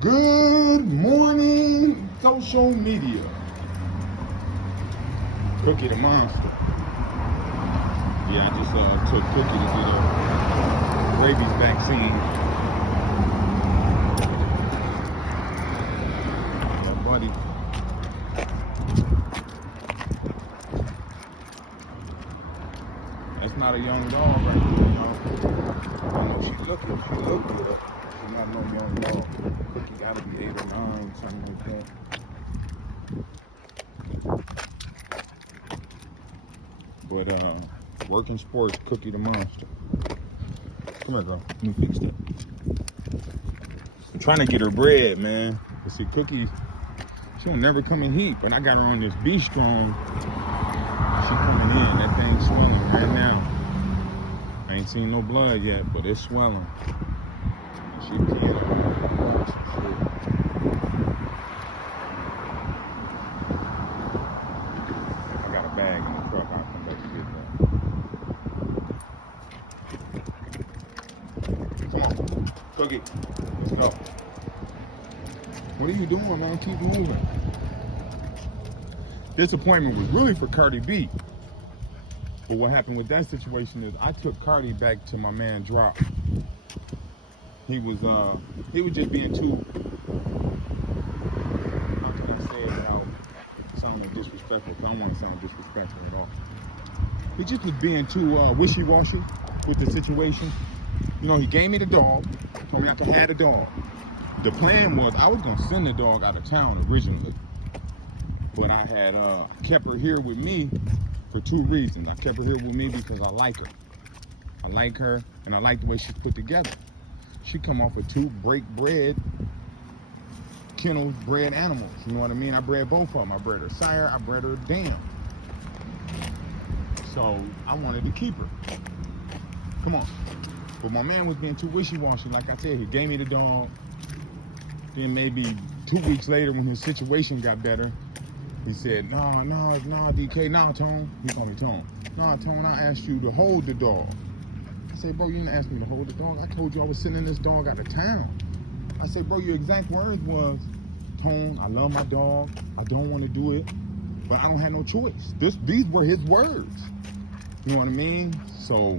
Good morning, social media. Cookie the monster. Yeah, I just took Cookie to get a rabies vaccine. Oh, buddy. That's not a young dog right there, y'all. I know she look good. She's not no young dog. Cookie gotta be 8 or 9, something like that. But working sports, Cookie the monster. Come here, girl. Let me fix that. I'm trying to get her bred, man. But see, Cookie, she'll never come in heat. But I got her on this Be Strong. She coming in. That thing's swelling right now. I ain't seen no blood yet, but it's swelling. She peeing on some shit. I got a bag in the truck. I'll come back to get that. Come on, Cookie. Let's go. What are you doing, man? Keep moving. This appointment was really for Cardi B. But what happened with that situation is I took Cardi back to my man Drop. He was just being too, how can I say it without sounding disrespectful? Because I don't want to sound disrespectful at all. He just was being too wishy-washy with the situation. You know, he gave me the dog, told me I could have the dog. The plan was I was going to send the dog out of town originally. But I had kept her here with me for 2 reasons. I kept her here with me because I like her. I like her, and I like the way she's put together. She come off of 2 break-bred, kennel-bred animals. You know what I mean? I bred both of them. I bred her sire, I bred her dam. So I wanted to keep her. Come on. But my man was being too wishy-washy. Like I said, he gave me the dog. Then maybe 2 weeks later, when his situation got better, he said, no, DK, no, Tone. He called me Tone. No, Tone, I asked you to hold the dog. I said, bro, you didn't ask me to hold the dog. I told you I was sending this dog out of town. I said, bro, your exact words was, Tone, I love my dog. I don't want to do it, but I don't have no choice. These were his words. You know what I mean? So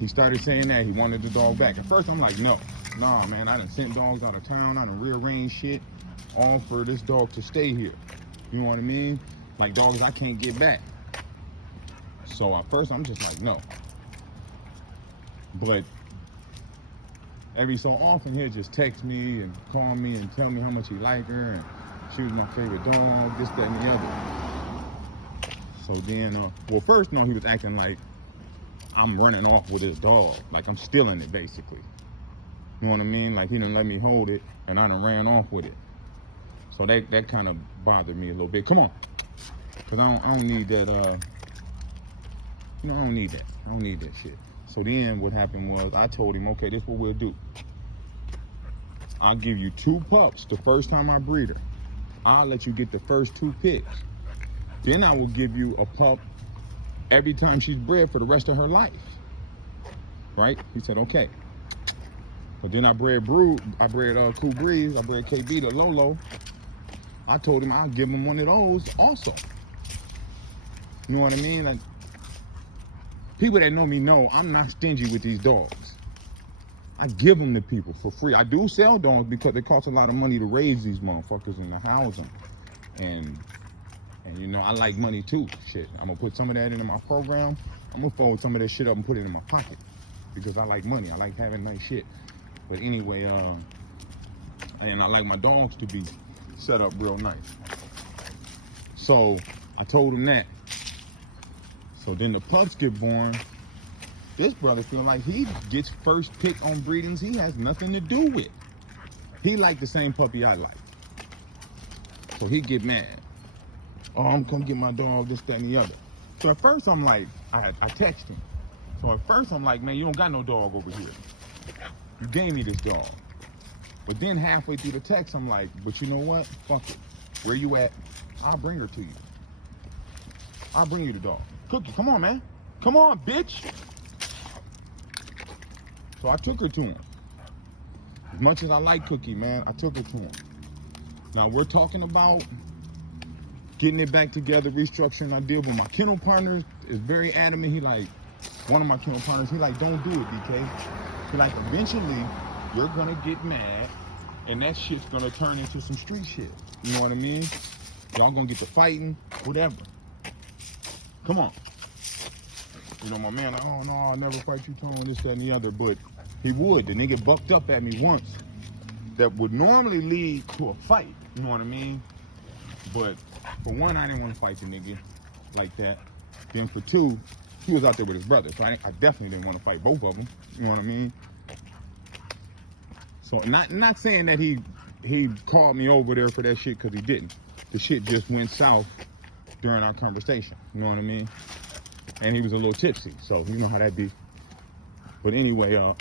he started saying that he wanted the dog back. At first, I'm like, no, nah, man, I done sent dogs out of town. I done rearranged shit, all for this dog to stay here. You know what I mean? Like dogs I can't get back. So at first, I'm just like, no. But every so often he'll just text me and call me and tell me how much he liked her and she was my favorite dog, this, that, and the other. So then, well, first, no, he was acting like I'm running off with his dog, like I'm stealing it, basically. You know what I mean? Like he didn't let me hold it and I done ran off with it. So that kind of bothered me a little bit. Come on, because I don't need that, I don't need that. I don't need that shit. So then what happened was I told him, okay, this is what we'll do. I'll give you 2 pups the first time I breed her. I'll let you get the first 2 picks. Then I will give you a pup every time she's bred for the rest of her life. Right? He said, okay. But then I bred Cool Breeze, I bred KB to Lolo. I told him I'll give him one of those also. You know what I mean? Like, people that know me know I'm not stingy with these dogs. I give them to people for free. I do sell dogs because it costs a lot of money to raise these motherfuckers and to house them. And you know, I like money too. Shit, I'm gonna put some of that into my program. I'm gonna fold some of that shit up and put it in my pocket because I like money. I like having nice shit. But anyway, and I like my dogs to be set up real nice. So I told him that. So then the pups get born. This brother feel like he gets first pick on breedings he has nothing to do with. He like the same puppy I like. So he get mad. Oh, I'm gonna get my dog, this, that, and the other. So at first I'm like, I text him. So at first I'm like, man, you don't got no dog over here. You gave me this dog. But then halfway through the text, I'm like, but you know what? Fuck it. Where you at? I'll bring her to you. I'll bring you the dog. Cookie, come on, man. Come on, bitch. So I took her to him. As much as I like Cookie, man, I took it to him. Now we're talking about getting it back together, restructuring our deal. But my kennel partner is very adamant. He like, one of my kennel partners, he like, don't do it, DK. He like, eventually, you're gonna get mad, and that shit's gonna turn into some street shit. You know what I mean? Y'all gonna get to fighting, whatever. Come on. You know, my man, like, oh no, I'll never fight you, Tone, this, that, and the other. But he would. The nigga bucked up at me once. That would normally lead to a fight. You know what I mean? But for one, I didn't want to fight the nigga like that. Then for two, he was out there with his brother. So I definitely didn't want to fight both of them. You know what I mean? So not saying that he called me over there for that shit, because he didn't. The shit just went south during our conversation. You know what I mean? And he was a little tipsy. So you know how that be. But anyway, ow,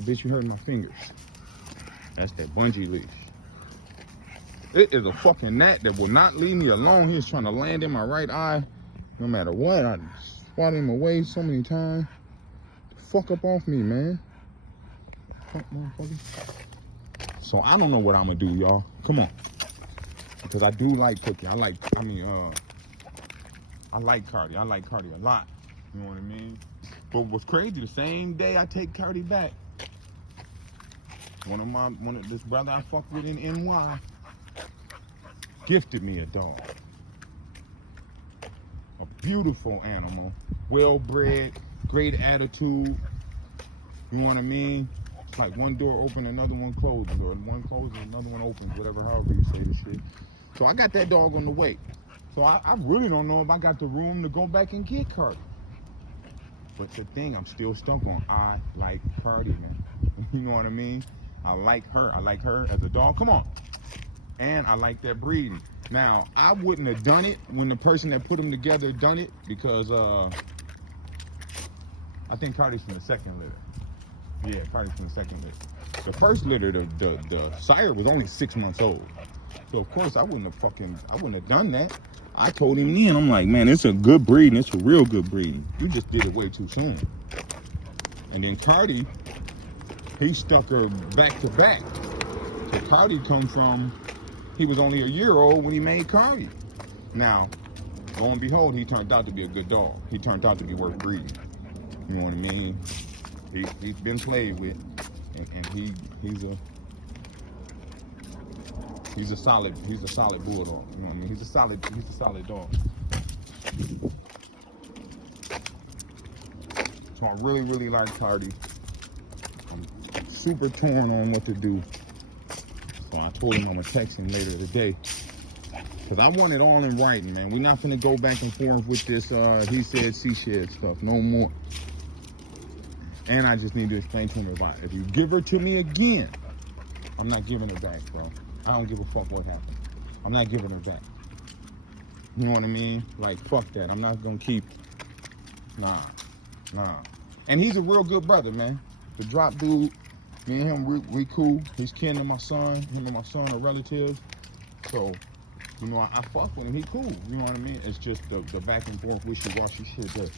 bitch, you hurt my fingers. That's that bungee leash. It is a fucking gnat that will not leave me alone. He was trying to land in my right eye. No matter what, I swatted him away so many times. Fuck up off me, man. Fuck, motherfucker. So I don't know what I'm gonna do, y'all. Come on. Because I do like Cookie. I like Cardi. I like Cardi a lot. You know what I mean? But what's crazy, the same day I take Cardi back, this brother I fuck with in NY gifted me a dog. A beautiful animal, well-bred, great attitude. You know what I mean? It's like one door open, another one closes, or one closes, another one opens, whatever, however you say the shit. So I got that dog on the way. So I really don't know if I got the room to go back and get Cardi. But the thing I'm still stuck on, I like Cardi, man. You know what I mean? I like her. I like her as a dog. Come on. And I like that breeding. Now, I wouldn't have done it when the person that put them together done it, because I think Cardi's from the second litter. Yeah, Cardi's from the second litter. The first litter, the sire was only 6 months old. So of course I wouldn't have done that. I told him then, I'm like, man, it's a good breeding. It's a real good breeding. You just did it way too soon. And then Cardi, he stuck her back to back. So Cardi come from, he was only a year old when he made Cardi. Now, lo and behold, he turned out to be a good dog. He turned out to be worth breeding. You know what I mean? He's been played with, and he's a solid bulldog. You know what I mean? He's a solid dog. So I really like Cardi. I'm super torn on what to do. So I told him I'm gonna text him later today. Cause I want it all in writing, man. We're not gonna go back and forth with this he said, she said stuff no more. And I just need to explain to him if you give her to me again, I'm not giving her back, bro. I don't give a fuck what happened. I'm not giving her back. You know what I mean? Like, fuck that. I'm not gonna keep. Nah. And he's a real good brother, man. The drop dude, me and him, we cool. He's kin to my son. Him and my son are relatives. So, you know, I fuck with him. He cool. You know what I mean? It's just the back and forth wishy-washy shit. But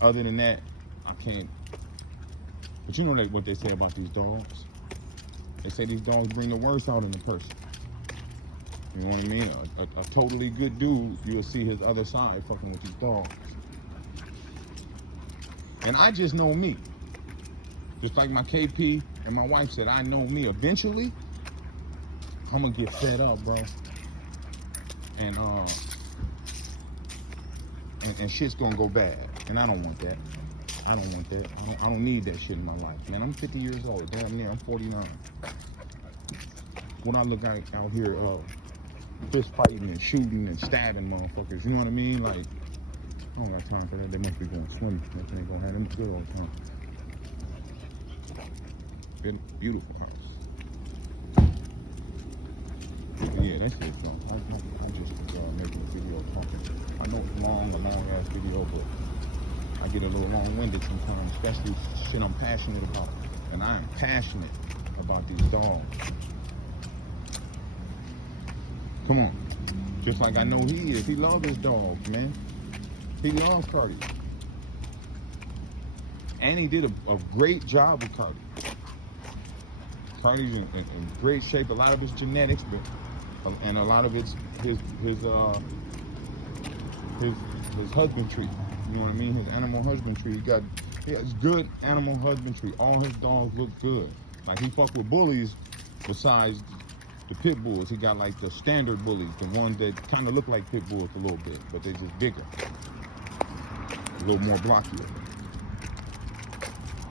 other than that, I can't. But you know what they say about these dogs? They say these dogs bring the worst out in the person. You know what I mean? A totally good dude, you'll see his other side fucking with these dogs. And I just know me. Just like my KP and my wife said, I know me. Eventually, I'm gonna get fed up, bro. And shit's gonna go bad. And I don't want that. I don't need that shit in my life, man. I'm 50 years old. Damn near, I'm 49. When I look out here, fist fighting and shooting and stabbing motherfuckers, you know what I mean? Like, I don't got time for that. They must be going swimming. They ain't gonna have them good old time. Beautiful house. Yeah, that shit's fun. I just making a video talking. I know it's a long ass video, but I get a little long-winded sometimes, especially shit I'm passionate about. And I am passionate about these dogs. Come on. Just like I know he is. He loves his dogs, man. He loves Cardi. And he did a great job with Cardi. Cardi's in great shape. A lot of it's genetics, but and a lot of it's his husbandry. You know what I mean? His animal husbandry. He has good animal husbandry. All his dogs look good. Like he fuck with bullies besides the pit bulls. He got like the standard bullies, the ones that kind of look like pit bulls a little bit, but they're just bigger, a little more blockier.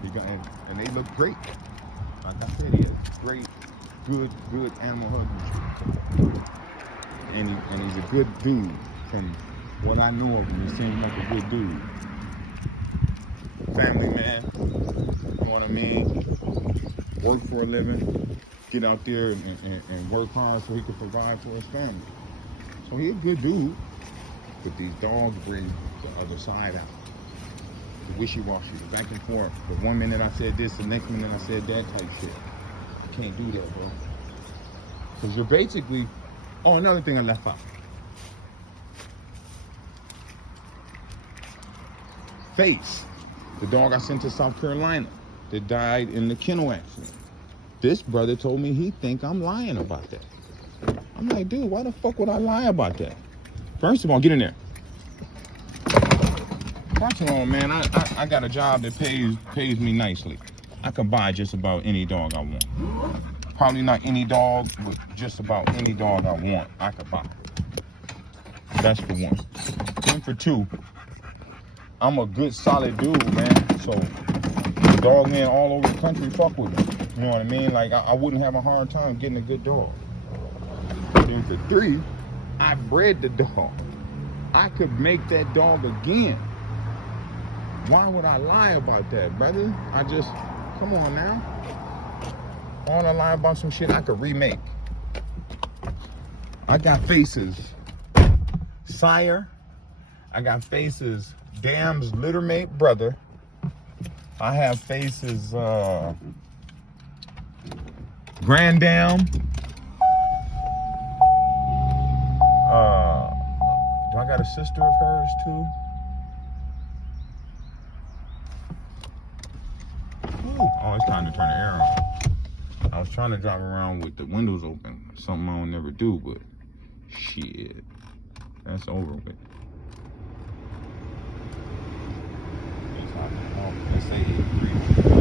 He got, and they look great. Like I said, he has great, good animal husbandry. And he's a good dude. From what I know of him, he seems like a good dude. Family man, you know what I mean? Work for a living, get out there and work hard so he can provide for his family. So he's a good dude, but these dogs bring the other side out. The wishy-washy, the back and forth. The 1 minute I said this, the next minute I said that type shit. You can't do that, bro. Because you're basically, oh, another thing I left out. Face, the dog I sent to South Carolina that died in the kennel accident. This brother told me he think I'm lying about that. I'm like, dude, why the fuck would I lie about that? First of all, get in there. First of all, man, I got a job that pays me nicely. I can buy just about any dog I want. Probably not any dog, but just about any dog I want, I could buy. That's for one. Then for two, I'm a good, solid dude, man. So, dog men all over the country fuck with me. You know what I mean? Like, I wouldn't have a hard time getting a good dog. Then for three, I bred the dog. I could make that dog again. Why would I lie about that, brother? Come on now. I want to lie about some shit I could remake. I got faces. Sire. I got faces. Dam's littermate brother. I have faces. Grand Dam. Do I got a sister of hers too? Oh, it's time to turn the air on. I was trying to drive around with the windows open. Something I don't never do, but shit. That's over with. It's 8 degrees.